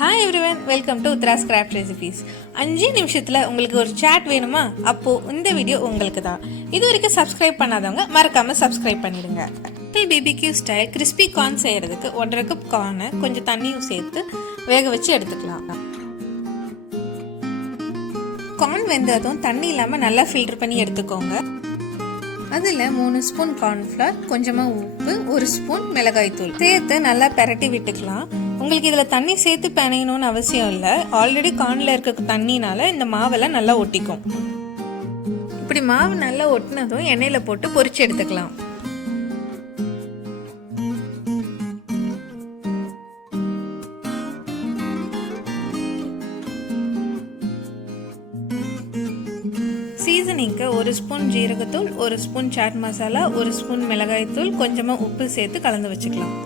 Hi everyone, welcome to Uthra's craft recipes. 5 நிமிஷத்தில் உங்களுக்கு ஒரு சாட் வேணுமா? அப்போது இந்த வீடியோ உங்களுக்கு தான். இது வரைக்கும் சப்ஸ்கிரைப் பண்ணாதவங்க மறக்காமல் சப்ஸ்கிரைப் பண்ணிடுங்க. பிபிக்யூ ஸ்டைல் கிறிஸ்பி கார்ன் செய்கிறதுக்கு 1.5 கப் கார்னை கொஞ்சம் தண்ணியும் சேர்த்து வேக வச்சு எடுத்துக்கலாம். கார்ன் வெந்ததும் தண்ணி இல்லாமல் நல்லா ஃபில்டர் பண்ணி எடுத்துக்கோங்க. அதில் 3 ஸ்பூன் கார்ன்ஃப்ளவர், கொஞ்சமாக உப்பு, 1 ஸ்பூன் மிளகாய்த்தூள் சேர்த்து நல்லா பெரட்டி விட்டுக்கலாம். உங்களுக்கு இதில் தண்ணி சேர்த்து பிணையணும்னு அவசியம் இல்லை. ஆல்ரெடி கார்னில் இருக்க தண்ணினால இந்த மாவெல்லாம் நல்லா ஒட்டிக்கும். இப்படி மாவு நல்லா ஒட்டினதும் எண்ணெயில் போட்டு பொரிச்சு எடுத்துக்கலாம். சீசனிங்க்கு 1 ஸ்பூன் ஜீரகத்தூள், 1 ஸ்பூன் சாட் மசாலா, 1 ஸ்பூன் மிளகாய்த்தூள், கொஞ்சமாக உப்பு சேர்த்து கலந்து வச்சுக்கலாம்.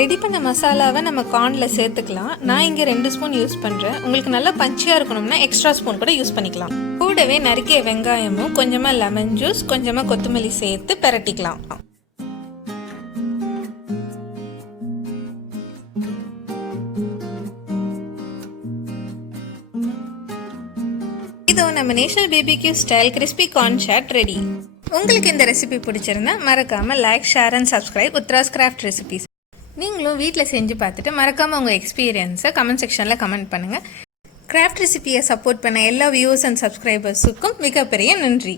ரெடி பண்ண மசாலாவை நம்ம கார்னில் சேர்த்துக்கலாம். நான் இங்கே 2 ஸ்பூன் யூஸ் பண்ணுறேன். உங்களுக்கு நல்லா பஞ்சியாக இருக்கணும்னா எக்ஸ்ட்ரா ஸ்பூன் கூட யூஸ் பண்ணிக்கலாம். கூடவே நறுக்கிய வெங்காயமும் கொஞ்சமாக லெமன் ஜூஸ், கொஞ்சமாக கொத்தமல்லி சேர்த்து பெரட்டிக்கலாம். இதோ நம்ம national BBQ style crispy corn chaat ready. உங்களுக்கு இந்த ரெசிபி பிடிச்சிருந்தா மறக்காமல் like, share and subscribe Uthra's craft recipes. நீங்களும் வீட்டில் செஞ்சு பார்த்துட்டு மறக்காமல் உங்கள் எக்ஸ்பீரியன்ஸை கமெண்ட் செக்ஷனில் கமெண்ட் பண்ணுங்கள். கிராஃப்ட் ரெசிபியை சப்போர்ட் பண்ண எல்லா வியூவர்ஸ் அண்ட் சப்ஸ்கிரைபர்ஸுக்கும் மிகப்பெரிய நன்றி.